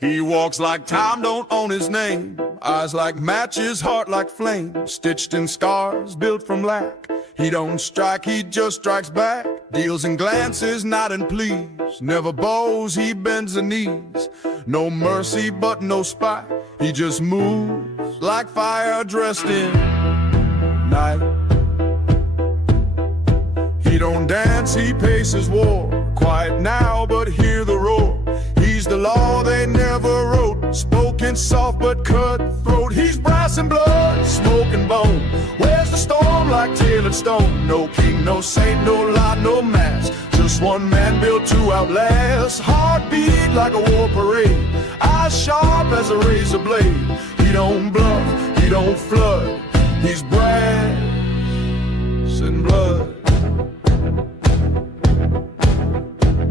He walks like time don't own his name. Eyes like matches, heart like flame. Stitched in scars, built from lack. He don't strike, he just strikes back. Deals in glances, not in pleas. Never bows, he bends the knees. No mercy, but no spite. He just moves like fire dressed in night. He don't dance, he paces war. Quiet now, but hear the roar. He's the law they never wrote. Spoken soft but cutthroat. He's brass and blood, smoke and bone. Where's the storm like tailored stone? No king, no saint, no lie, no mask. Just one man built to outlast. Heartbeat like a war parade. Eyes sharp as a razor blade. He don't bluff, he don't flood. He's brass and blood.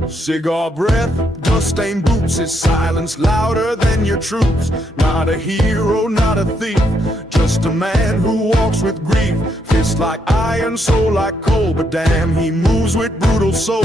Cigar breath, dust-stained boots. His silence louder than your troops. Not a hero, not a thief, just a man who walks with grief. Fist like iron, soul like coal. But damn, he moves with brutal soul.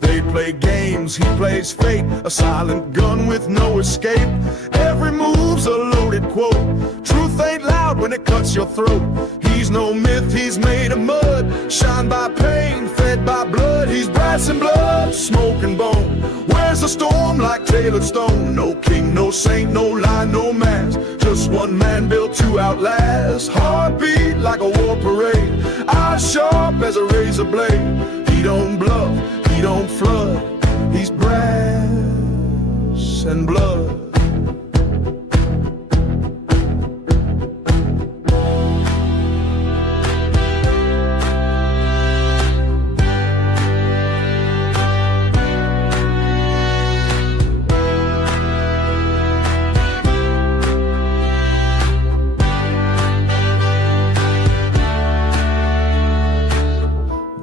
They play games, he plays fate. A silent gun with no escape. Every move's a loaded quote. Truth ain't loud when it cuts your throat. He's no myth, he's made of mud. Shined by pain, fed by blood. He's brass and blood, smoke and bone. Where's the storm like tailored stone? No king, no saint, no lie, no mask. Just one man built to outlast. Heartbeat like a war parade. Eyes sharp as a razor blade. He don't bluff, he don't flood. He's brass and blood.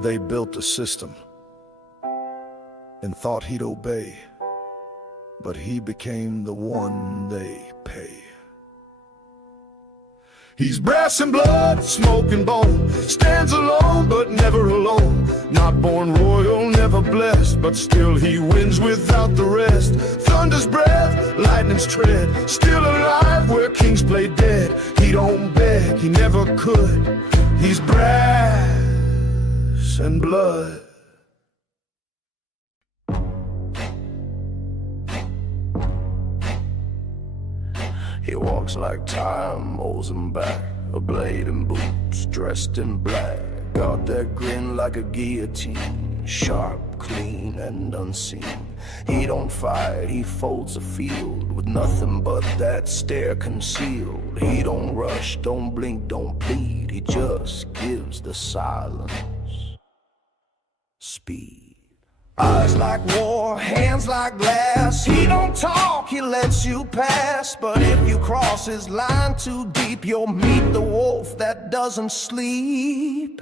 They built a system and thought he'd obey, but he became the one they pay. He's brass and blood, smoke and bone. Stands alone, but never alone. Not born royal, never blessed, but still he wins without the rest. Thunder's breath, lightning's tread. Still alive where kings play dead. He don't beg, he never could. He's brass and blood. He walks like time, mows him back. A blade and boots, dressed in black. Got that grin like a guillotine. Sharp, clean, and unseen. He don't fight, he folds a field with nothing but that stare concealed. He don't rush, don't blink, don't plead. He just gives the silence speed. Eyes like war, hands like glass. He don't talk, he lets you pass. But if you cross his line too deep, you'll meet the wolf that doesn't sleep.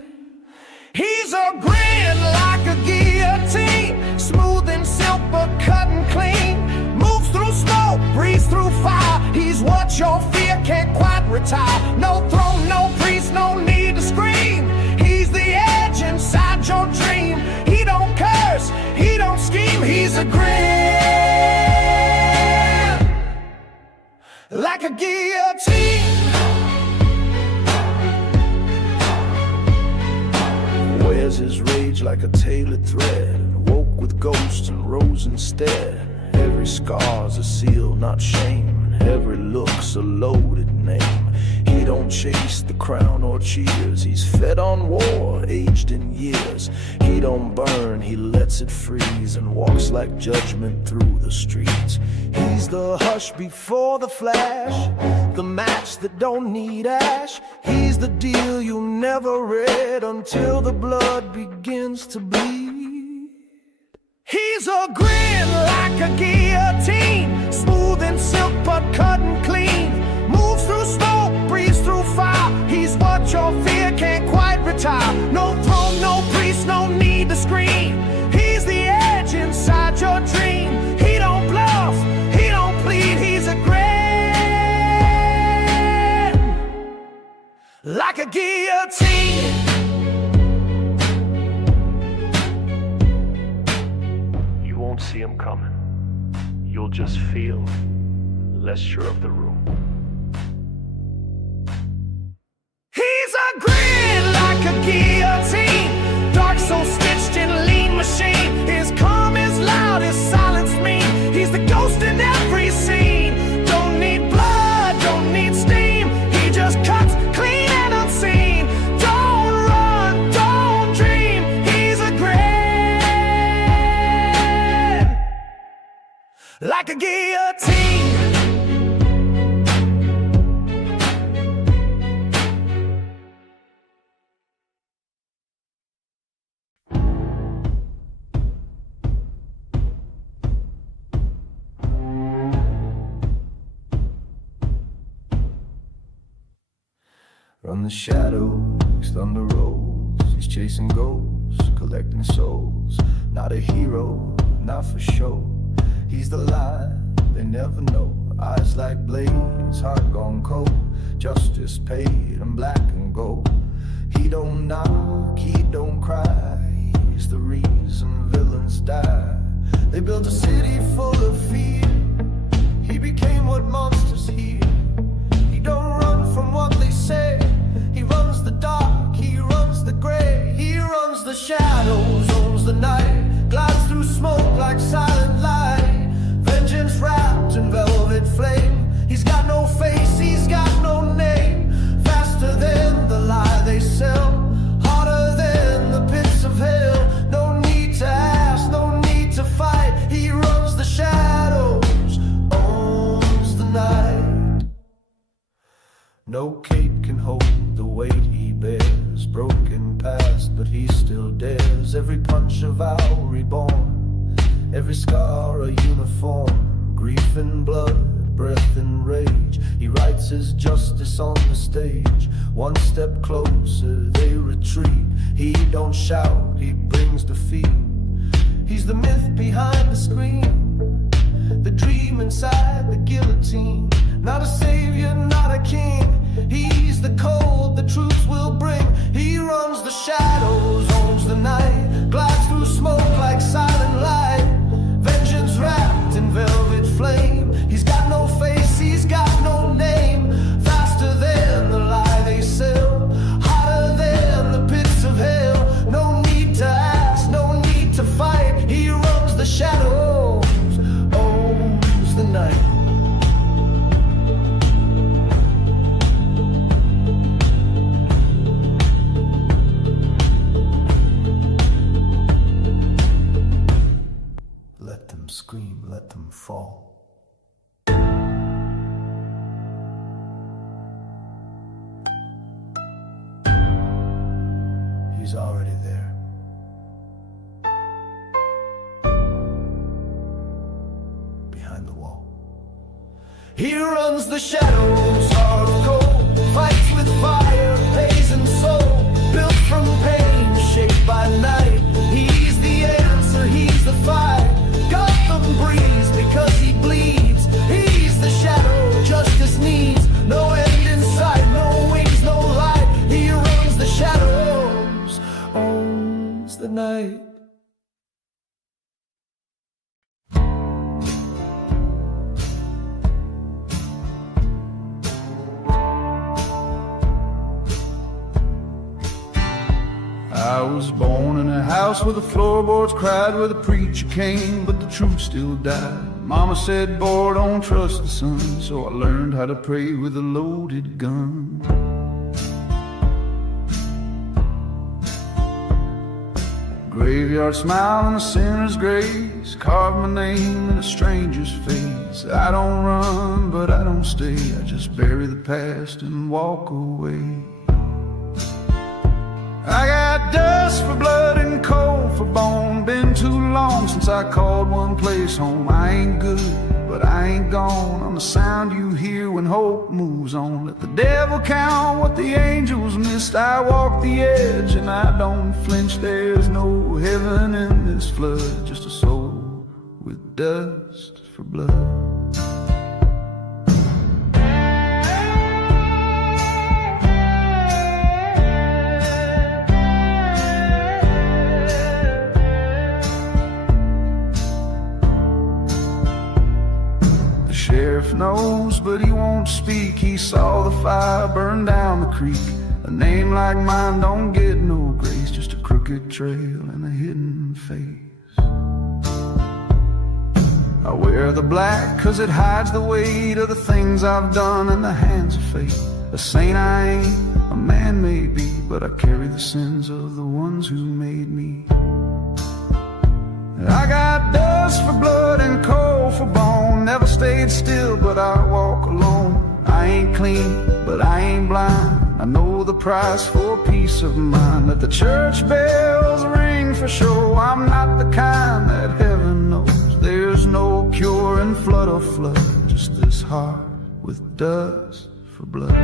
He's a grin like a guillotine. Smooth and silk but cut and clean. Moves through smoke, breathes through fire. He's what your fear can't quite retire. No throne, no priest, no need to scream. He's the edge inside your dream. He don't curse, he don't scheme. He's a grin like a guillotine. Wears his rage like a tailored thread. Woke with ghosts and rose instead. Every scar's a seal, not shame. Every look's a loaded name. He don't chase the crown or cheers. He's fed on war, aged in years. He don't burn, he lets it freeze. And walks like judgment through the streets. He's the hush before the flash. The match that don't need ash. He's the deal you never read until the blood begins to bleed. He's a grin like a guillotine. Smooth and silk but cut and clean. Moves through smoke, breathes through fire. He's what your fear can't quite retire. No throne, no priest, no need to scream. He's the edge inside your dream. He don't bluff, he don't plead. He's a grin like a guillotine. You won't see him coming. You'll just feel less sure of the room. He's a grin like a guillotine, dark soul stitched in lean machine. His calm is loud, his silence mean. He's the ghost in every scene. Don't need blood, don't need steam. He just cuts clean and unseen. Don't run, don't dream. He's a grin like a guillotine. Run the shadows, thunder rolls. He's chasing ghosts, collecting souls. Not a hero, not for show. He's the lie they never know. Eyes like blades, heart gone cold. Justice paid and black and gold. He don't knock, he don't cry. He's the reason villains die. They built a city full of fear. He became what monsters hear. He don't run from what they say. He runs the dark, he runs the gray. He runs the shadows, owns the night. Glides through smoke like silent light. Vengeance wrapped in velvet flame. He's got no face, he's got no name. Faster than the lie they sell. Harder than the pits of hell. No need to ask, no need to fight. He runs the shadows, owns the night. No cape can hold the weight he bears. Broken past, but he still dares. Every punch a vow reborn. Every scar a uniform. Grief and blood, breath and rage. He writes his justice on the stage. One step closer, they retreat. He don't shout, he brings defeat. He's the myth behind the screen, the dream inside the guillotine. Not a savior, not a king. He's the cold the troops will bring. He runs the shadows, owns the night. Glides through smoke like silent light. Vengeance wrapped in velvet flame. He's got no face, he's got no name. Faster than the lie they sell. Hotter than the pits of hell. No need to ask, no need to fight. He runs the shadows, owns the night. Let them scream, let them fall. He's already there. Behind the wall. He runs the shadows, hard of cold. Fights with fire, pays and soul. Built from pain, shaped by night. He's the answer, he's the fight. Gotham breathes because he bleeds. He's the shadow justice needs. No end in sight, no wings, no light. He runs the shadows, owns the night. I was born in a house where the floorboards cried, where the preacher came, but the truth still died. Mama said, boy, don't trust the sun, so I learned how to pray with a loaded gun. Graveyard smile on a sinner's grace, carve my name in a stranger's face. I don't run, but I don't stay, I just bury the past and walk away. I got dust for blood and cold for bone. Been too long since I called one place home. I ain't good, but I ain't gone. I'm the sound you hear when hope moves on. Let the devil count what the angels missed. I walk the edge and I don't flinch. There's no heaven in this flood, just a soul with dust for blood. Sheriff knows, but he won't speak. He saw the fire burn down the creek. A name like mine don't get no grace, just a crooked trail and a hidden face. I wear the black 'cause it hides the weight of the things I've done in the hands of fate. A saint I ain't, a man may be, but I carry the sins of the ones who made me. I got dust for blood and coal for bone. Never stayed still, but I walk alone. I ain't clean, but I ain't blind. I know the price for peace of mind. Let the church bells ring for show. I'm not the kind that heaven knows. There's no cure in flood or flood, just this heart with dust for blood.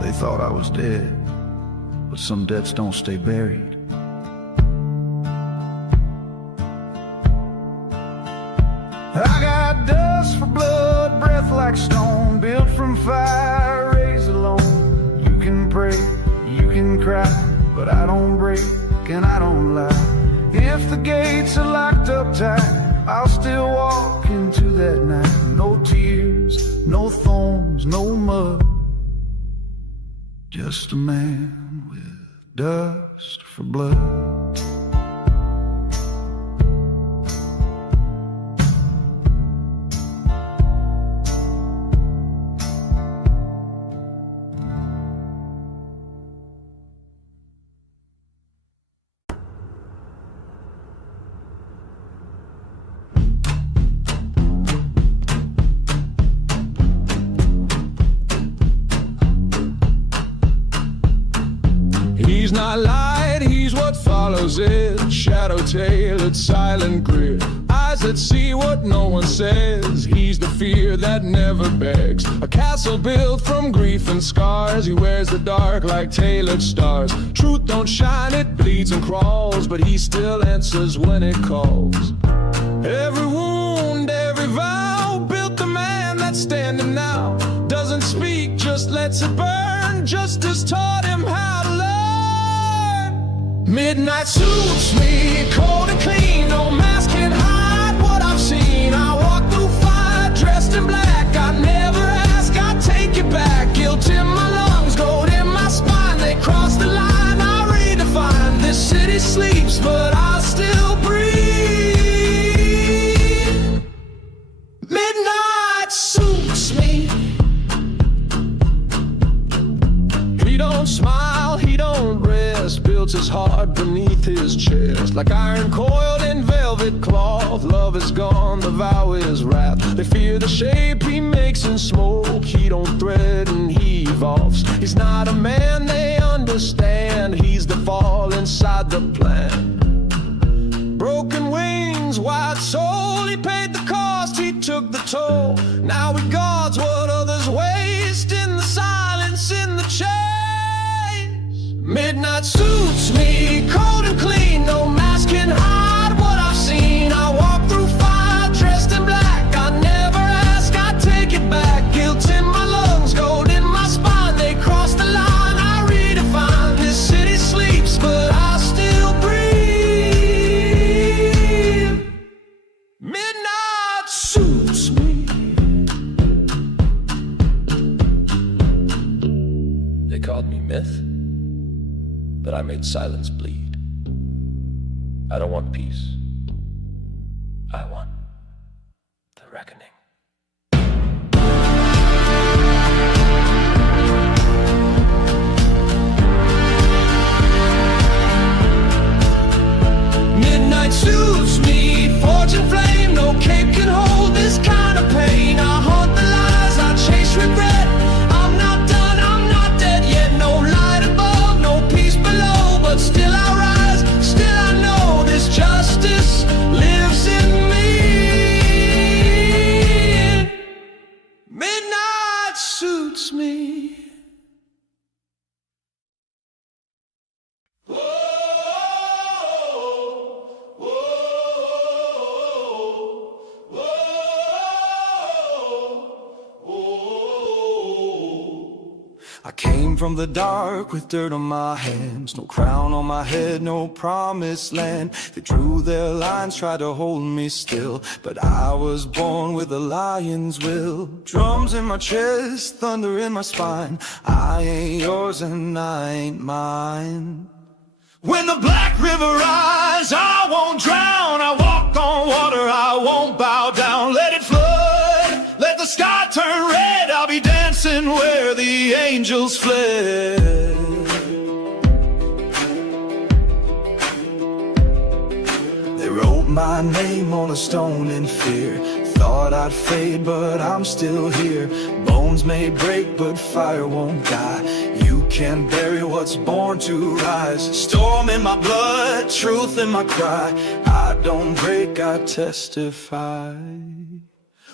They thought I was dead, but some debts don't stay buried. I got dust for blood, breath like stone, built from fire, raised alone. You can pray, you can cry, but I don't break and I don't lie. If the gates are locked up tight, I'll still walk into that night. No tears, no thorns, no mud, just a man with dust for blood. He's not light, he's what follows it. Shadow-tailored, silent grit. Eyes that see what no one says. He's the fear that never begs. A castle built from grief and scars. He wears the dark like tailored stars. Truth don't shine, it bleeds and crawls, but he still answers when it calls. Every wound, every vow, built the man that's standing now. Doesn't speak, just lets it burn. Justice taught him how to learn. Midnight suits me, cold and clean. No mask can hide what I've seen. I walk through fire, dressed in black. I never ask, I take it back. Guilt in my lungs, gold in my spine. They cross the line, I redefine. This city sleeps, but I still breathe. Midnight suits me. He don't smile, he don't rest. Builds his heart beneath his chest. Like iron coiled in velvet cloth. Love is gone, the vow is wrath. They fear the shape he makes in smoke. He don't threaten, he evolves. He's not a man they understand. He's the fall inside the plan. Broken wings, wide soul. He paid the cost, he took the toll. Now he guards what others waste. In the silence, in the chase. Midnight suits me, cold and clean. No mask can hide what I've seen. I walk through fire, dressed in black. I never ask, I take it back. Guilt in my lungs, gold in my spine. They cross the line, I redefine. This city sleeps, but I still breathe. Midnight suits me. They called me myth, but I made silence bleed. I don't want peace. I want the reckoning. Midnight suits me, fortune flame. No cape can hold this kind of pain. I haunt the lies, I chase regret. I'm not done, I'm not dead yet. No light above, no peace below, but still I rise, still I know this justice lives in me. Midnight suits me. I came from the dark with dirt on my hands, no crown on my head, no promised land. They drew their lines, tried to hold me still, but I was born with a lion's will. Drums in my chest, thunder in my spine. I ain't yours and I ain't mine. When the black river rise, I won't drown. I walk on water, I won't bow down. Let it flood, let the sky turn red. I'll be dancing where the angels fled. They wrote my name on a stone in fear. Thought I'd fade, but I'm still here. Bones may break, but fire won't die. You can't bury what's born to rise. Storm in my blood, truth in my cry. I don't break, I testify.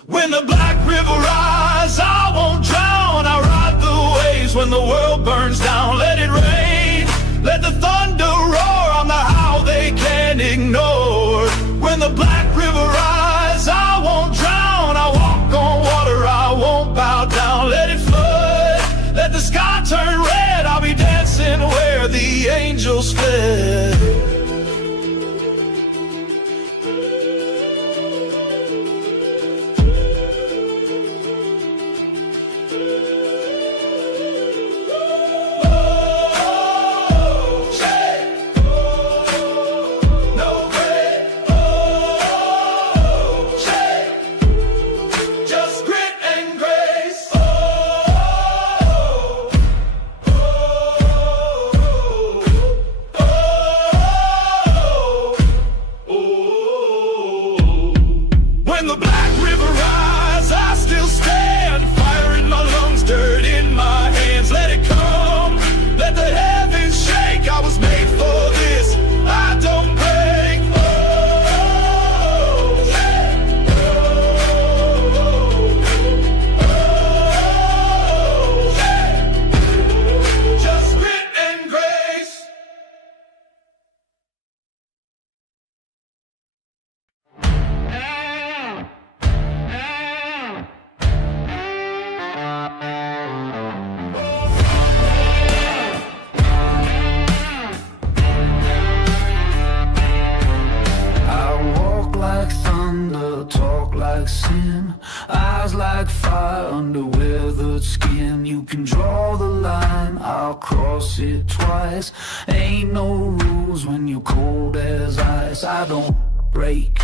When the black river rise, I won't drown. I ride the waves when the world burns down. Let it rain, let the thunder roar. I'm the how they can't ignore. When the black river rise, I won't drown. I walk on water, I won't bow down. Let it flood, let the sky turn red. I'll be dancing where the angels fled. Eyes like fire under weathered skin. You can draw the line, I'll cross it twice. Ain't no rules when you're cold as ice. I don't break,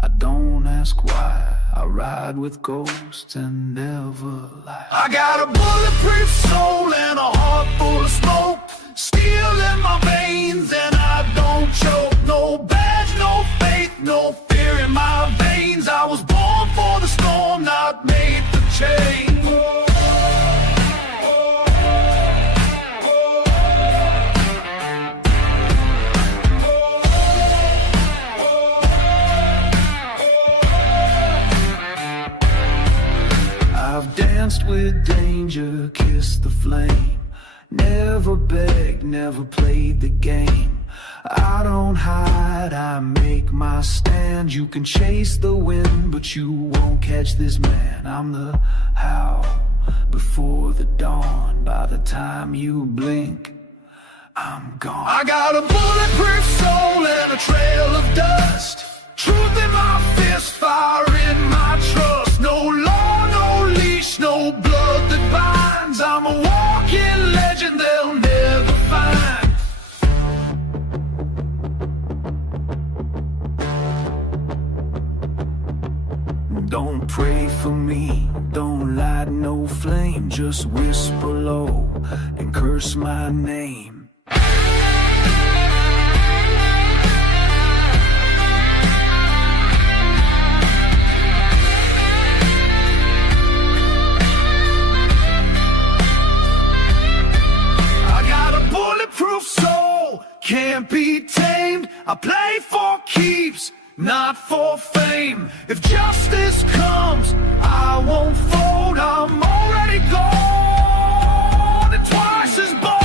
I don't ask why. I ride with ghosts and never lie. I got a bulletproof soul and a heart full of smoke. Steel in my veins and I don't choke. No badge, no faith, no fear in my veins. I was born for the storm, not made for change. I've danced with danger, kissed the flame. Never begged, never played the game. I don't hide, I make my stand. You can chase the wind, but you won't catch this man. I'm the howl before the dawn. By the time you blink, I'm gone. I got a bulletproof soul and a trail of dust. Truth in my fist, fire in my trust. No law, no leash, no blood that binds. I'm a walking legend they'll never find. Don't pray for me, don't light no flame. Just whisper low and curse my name. Proof soul can't be tamed. I play for keeps, not for fame. If justice comes, I won't fold. I'm already gone and twice as bold.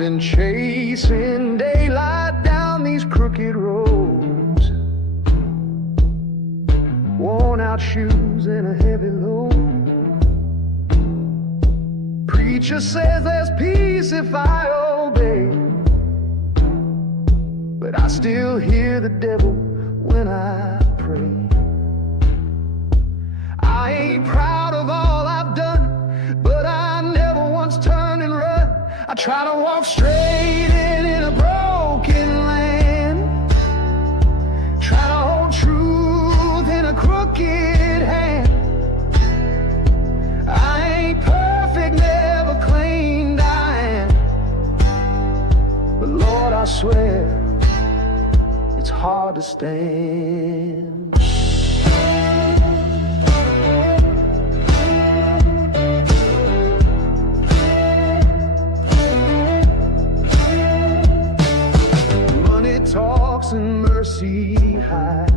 been chasing daylight down these crooked roads, worn out shoes and a heavy load. Preacher says there's peace if I obey, but I still hear the devil when I pray. I ain't proud of all I've done, but I never once turned and run. I try to walk straight in a broken land, try to hold truth in a crooked hand. I ain't perfect, never claimed I am, but Lord, I swear it's hard to stand. Talks and mercy hide.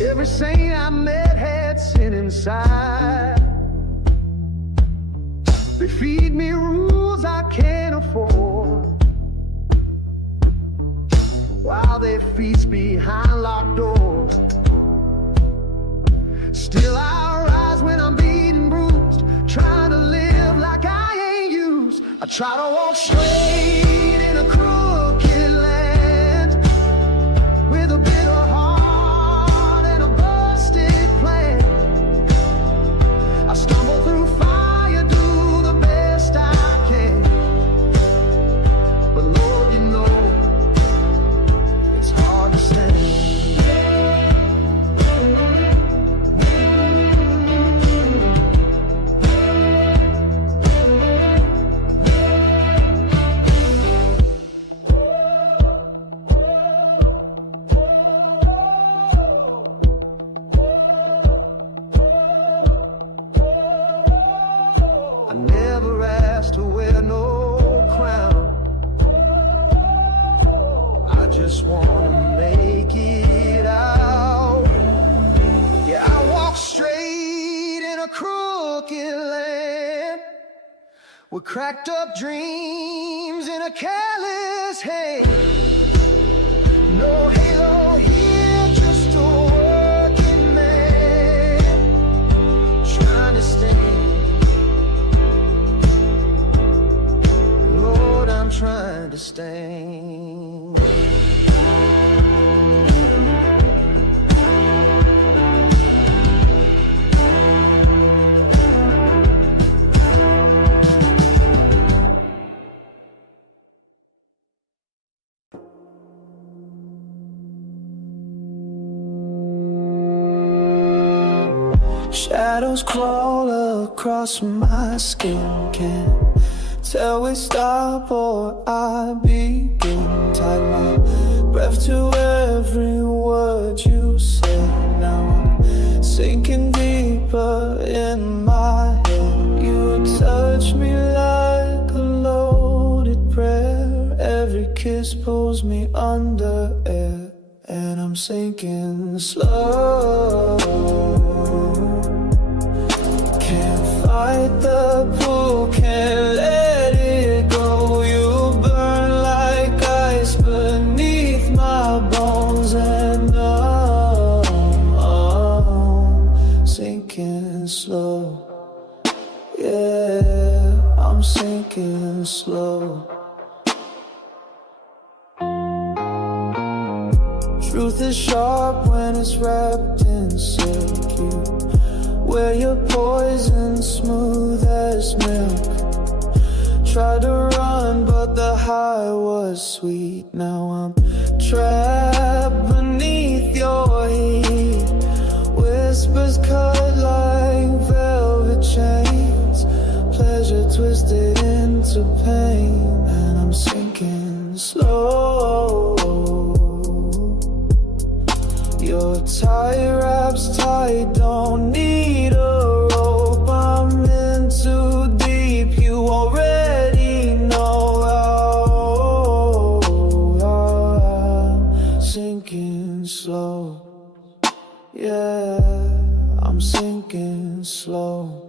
Every saint I met had sin inside. They feed me rules I can't afford, while they feast behind locked doors. Still I rise when I'm beaten, bruised, trying to live like I ain't used. I try to walk straight in a crooked land, with a bitter heart and a busted plan. I stumble through fire, do the best I can, but Lord, you know it's hard to stand. I never asked to wear no crown, I just wanna make it out. Yeah, I walk straight in a crooked land, with cracked up dreams in a careless hand. No halo here, just a working man, trying to stand. Lord, I'm trying to stand. Shadows crawl across my skin, can't tell we stop or I begin. Tie my breath to every word you said. Now I'm sinking deeper in my head. You touch me like a loaded prayer. Every kiss pulls me under air, and I'm sinking slow. Can't fight the pull, can't let it go. You burn like ice beneath my bones, and I'm sinking slow. Yeah, I'm sinking slow. Truth is sharp when it's wrapped in silk. You wear your poison smooth as milk. Tried to run, but the high was sweet. Now I'm trapped beneath your heat. Whispers cut like velvet chains. Pleasure twisted into pain, and I'm sinking slow. Your tie wraps tight, don't need a rope. I'm in too deep, you already know how I'm sinking slow. Yeah, I'm sinking slow.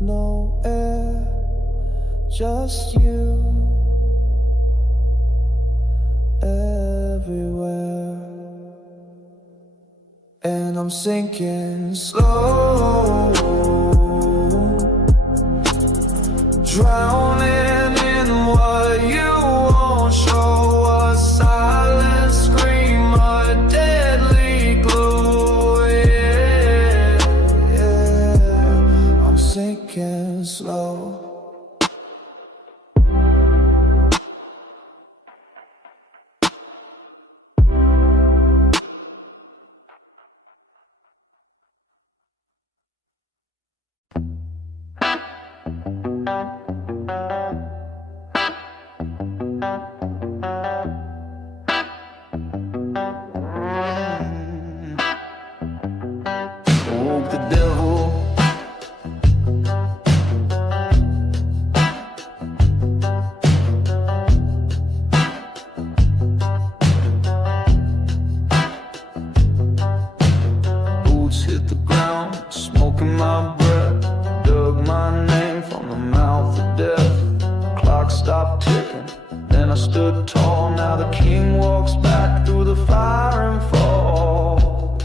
no air, just you everywhere. And I'm sinking slow, drowning in what you won't show us. Silent scream, a deadly glue. Yeah, yeah. I'm sinking slow. The devil, boots hit the ground, smoking my breath, dug my name from the mouth of death. Clock stopped ticking, then I stood tall. Now the king walks back through the fire and fall.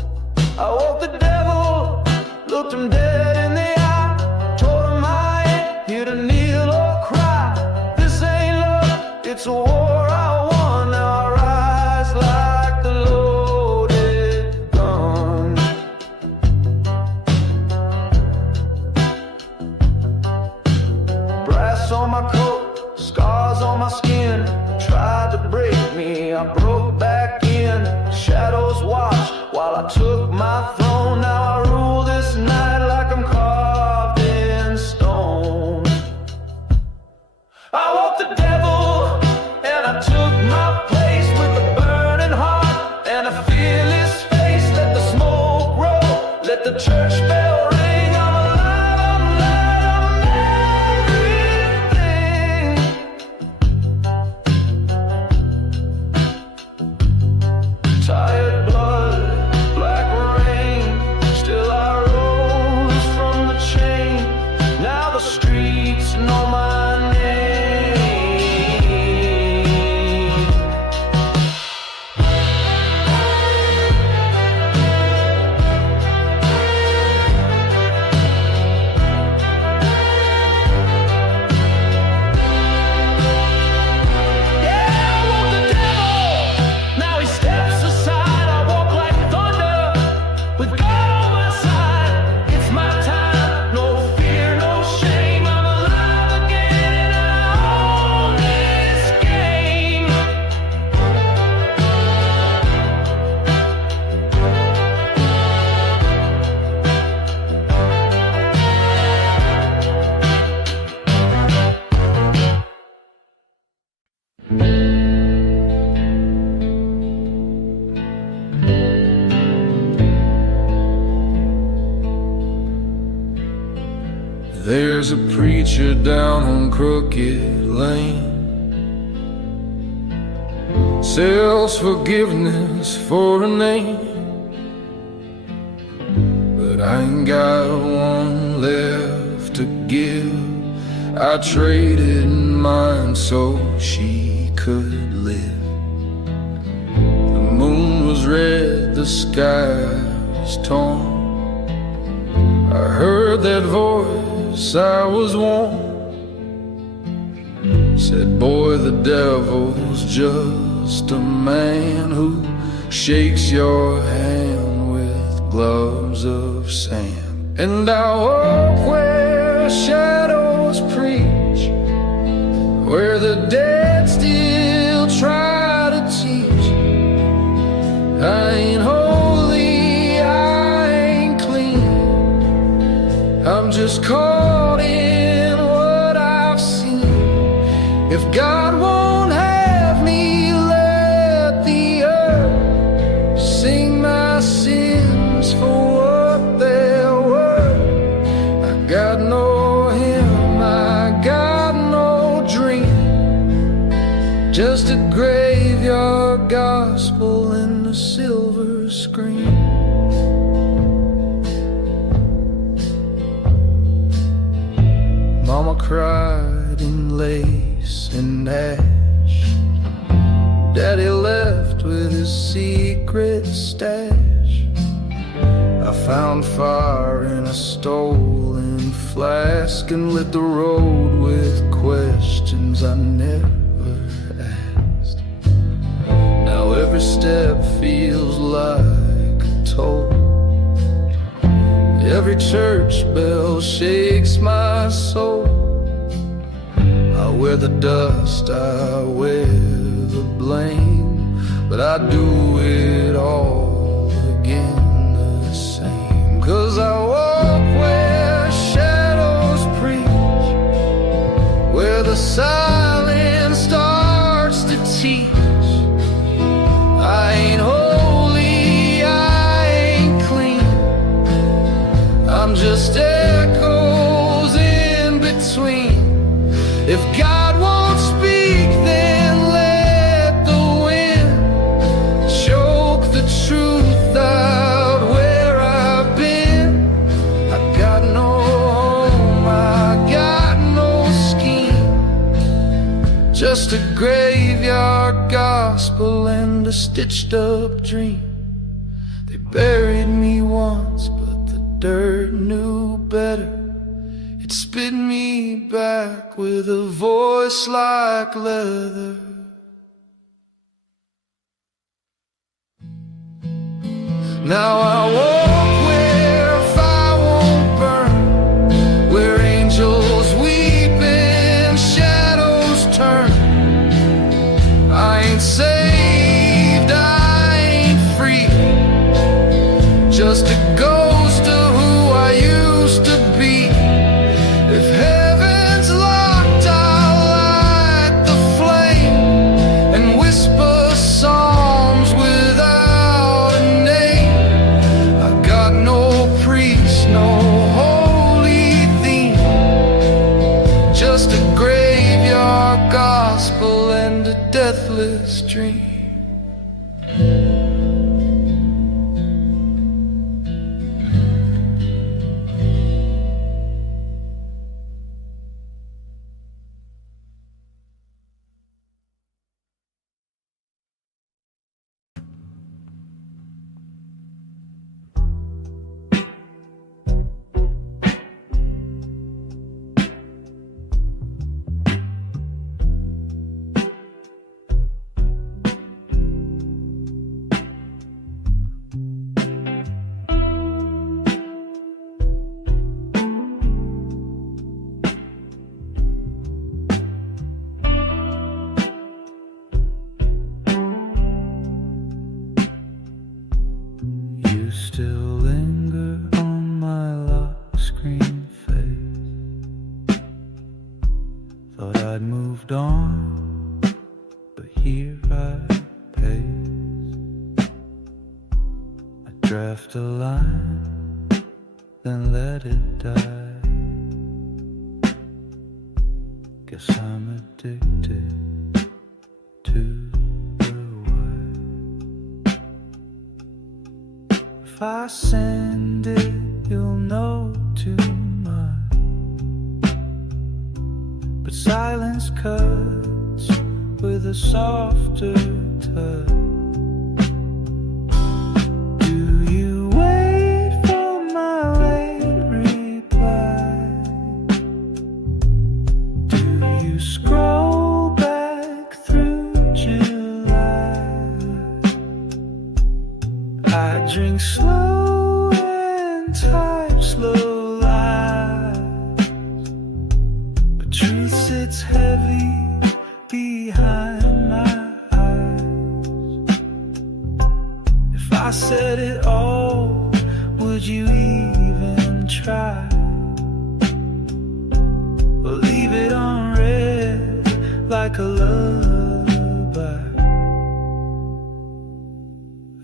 I woke the devil, looked him dead in the eye, told him I ain't here to kneel or cry. This ain't love, it's a war I won. Now I rise like the loaded gun. Brass on my coat, scars on my skin, tried to break me, I broke back in. Shadows watch while I took my throne. Now I rule this night like I'm carved in stone. I walked the devil and I took my place with a burning heart and a fearless face. Let the smoke roll, let the church bell ring. I'm alive, I'm light, I'm everything. Tired blood, black rain, still I rose from the chain. Now the streets know my name. Yeah, I want the devil. Now he steps aside. I walk like thunder with God on my side. It's my time, no fear, no shame. I'm alive again and I own this game. There's a preacher down on Crooked Lane, sells forgiveness for a name, but I ain't got one left to give. I traded mine so she could live. The moon was red, the sky was torn. I heard that voice, I was warned. Said, boy, the devil's just a man who shakes your hand with gloves of sand. And I walk where shadows preach, where the dead still try to teach. I ain't holy, I ain't clean, I'm just caught in what I've seen. If God won't have me, let the earth sing my sins for what they're worth. I got no hymn, I got no dream, just a graveyard gospel in a silver screen. all cried in lace and ash. Daddy left with his secret stash. I found fire in a stolen flask and lit the road with questions I never asked. Now every step feels like a toll. Every church bell shakes my soul. I wear the dust, I wear the blame, but I do it all again the same. 'Cause I walk where shadows preach, where the silence starts to teach. I ain't holy, I ain't clean, I'm just echoes in between. If God won't speak, then let the wind choke the truth out where I've been. I got no home, I got no scheme, just a graveyard gospel and a stitched up dream. They buried me once, but the dirt knew better. It spit me back with a voice like leather. Now I walk where fire won't burn, where angels weep and shadows turn. I ain't saved, I ain't free, just a ghost of who I used to be. If heaven's locked, I'll light the flame and whisper psalms without a name. I got no priest, no holy theme, just a graveyard gospel and a deathless dream. Still linger on my lock screen face. Thought I'd moved on, but here I pace. I draft a line, then let it die. Guess I'm addicted to the white. If I send it, you'll know too much. But silence cuts with a softer touch. Do you wait for my late reply? Do you scroll back through July? I drink slow and type slow lies, but truth sits heavy behind my eyes. If I said it all, would you even try? Or leave it on red like a lullaby?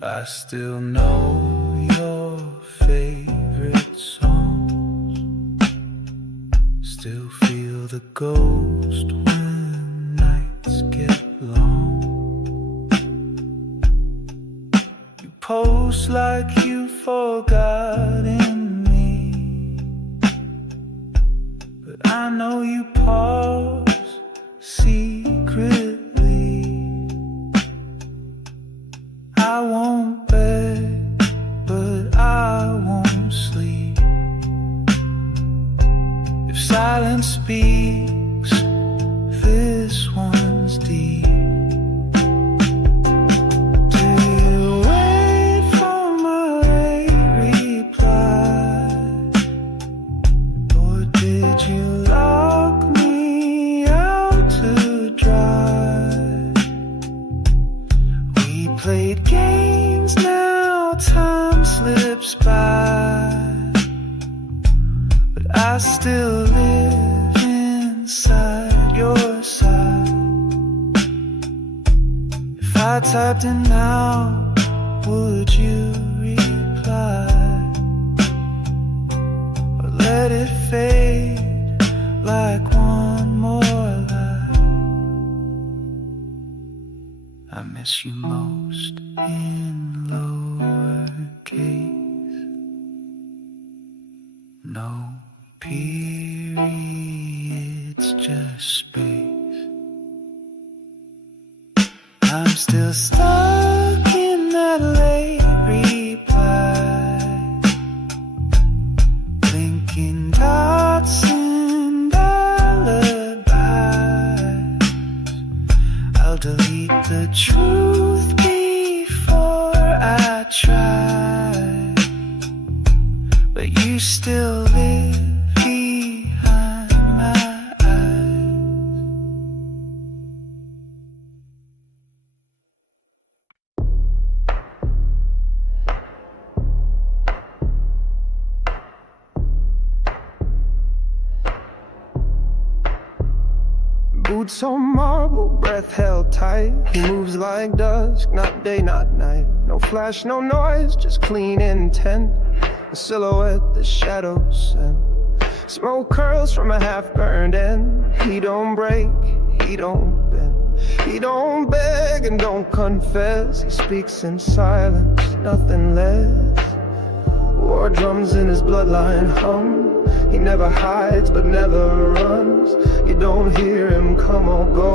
I still know your favorite songs, still feel the ghost when nights get long. You post like you've forgotten me, but I know you pause secretly. I won't beg, but I won't sleep. If silence speaks, this one's deep. Do you wait for my reply, or did you lock me out to dry? We played games, now time slips by, but I still live inside your side. If I typed in now, would you reply? Or let it fade like one more lie? I miss you most in lowercase, no periods, just space. I'm still stuck in that late reply, blinking dots and alibis. I'll delete the truth before I try, but you still live behind my eyes. Boots on marble, breath held tight. He moves like dusk, not day, not night. No flash, no noise, just clean intent. A silhouette, the shadows send. Smoke curls from a half-burned end. He don't break, he don't bend. He don't beg and don't confess. He speaks in silence, nothing less. War drums in his bloodline hum. He never hides but never runs. You don't hear him come or go,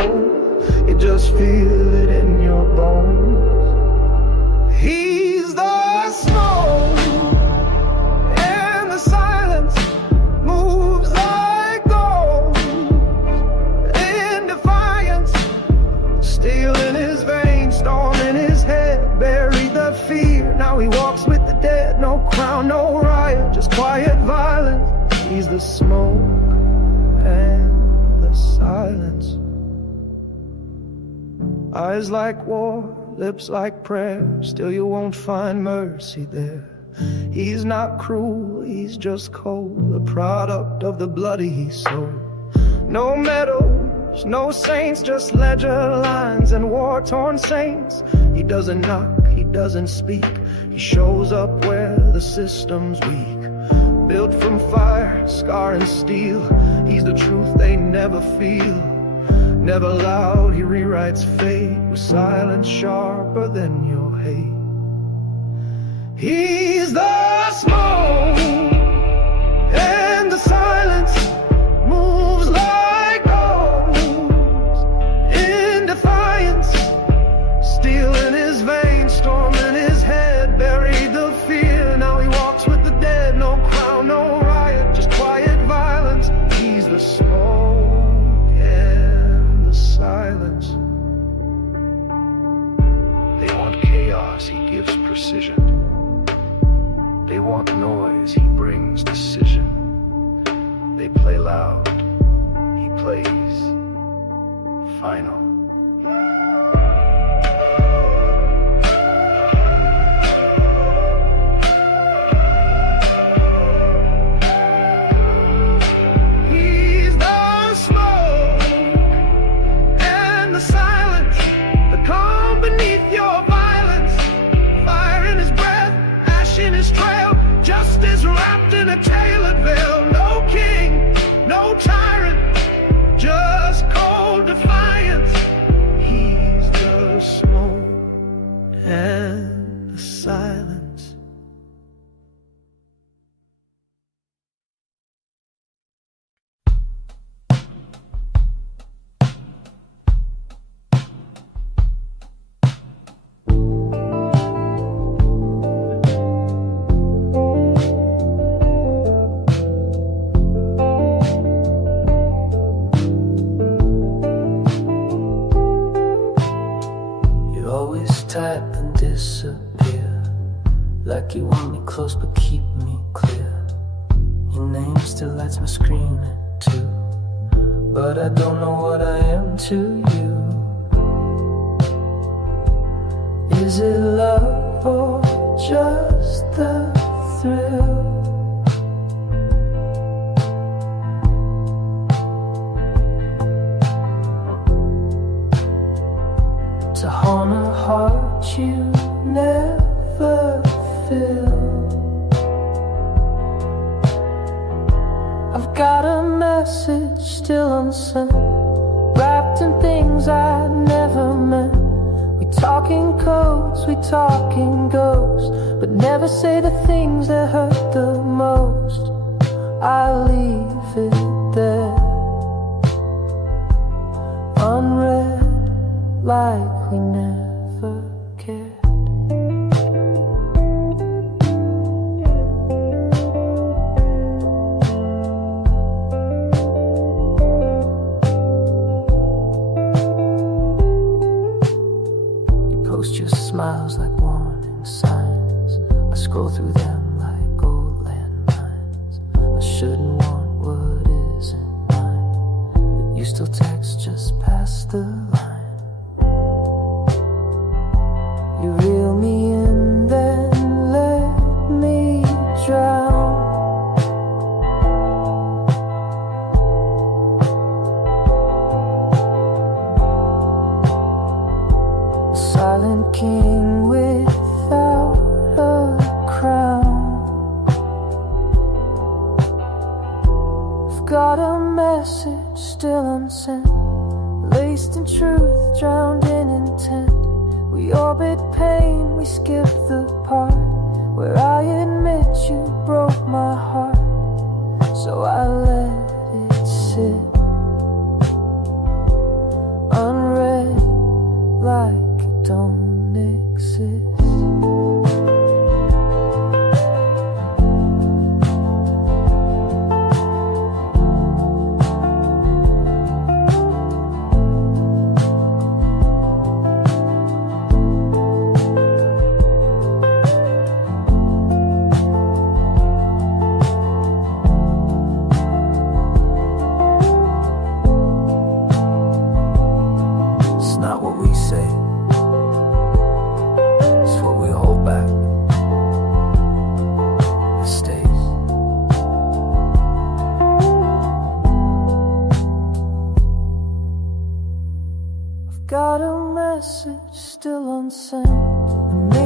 you just feel it in your bones. He's the smoke, and the silence moves like gold. In defiance, steel in his veins, storm in his head. Buried the fear, now he walks with the dead. No crown, no riot, just quiet violence. He's the smoke and the silence. Eyes like war, lips like prayer. Still you won't find mercy there. He's not cruel, he's just cold, the product of the bloody he sold. No medals, no saints, just ledger lines and war-torn saints. He doesn't knock, he doesn't speak. He shows up where the system's weak. Built from fire, scar and steel. He's the truth they never feel. Never loud, he rewrites fate with silence sharper than your hate. He's the smoke, and the silence moves like ghosts. In defiance, steel in his veins, storm in his head. Buried the fear, now he walks with the dead. No crown, no riot, just quiet violence. He's the smoke and the silence. They want chaos, he gives precision. They want noise, he brings decision. They play loud, he plays final. Defiance. like you want me close but keep me clear. Your name still lights my screaming too, but I don't know what I am to you. Is it love or just the thrill? To haunt a heart you never fill. I've got a message still unsent, wrapped in things I never meant. We talking codes, we talking ghosts, but never say the things that hurt the most. I leave it there, unread, like we never cared. Post your smiles like warning signs. I scroll through them like old landmines. I shouldn't want what isn't mine, but you still text just past the line. You reel me in, then let me drown. Silent king without a crown. I've got a message still unsent, laced in truth, drowned in intent. We orbit pain, we skip the part where I admit you broke my heart. So I let it sit, unread, like it don't exist. It's not what we say, it's what we hold back. It stays. I've got a message still unsent, and maybe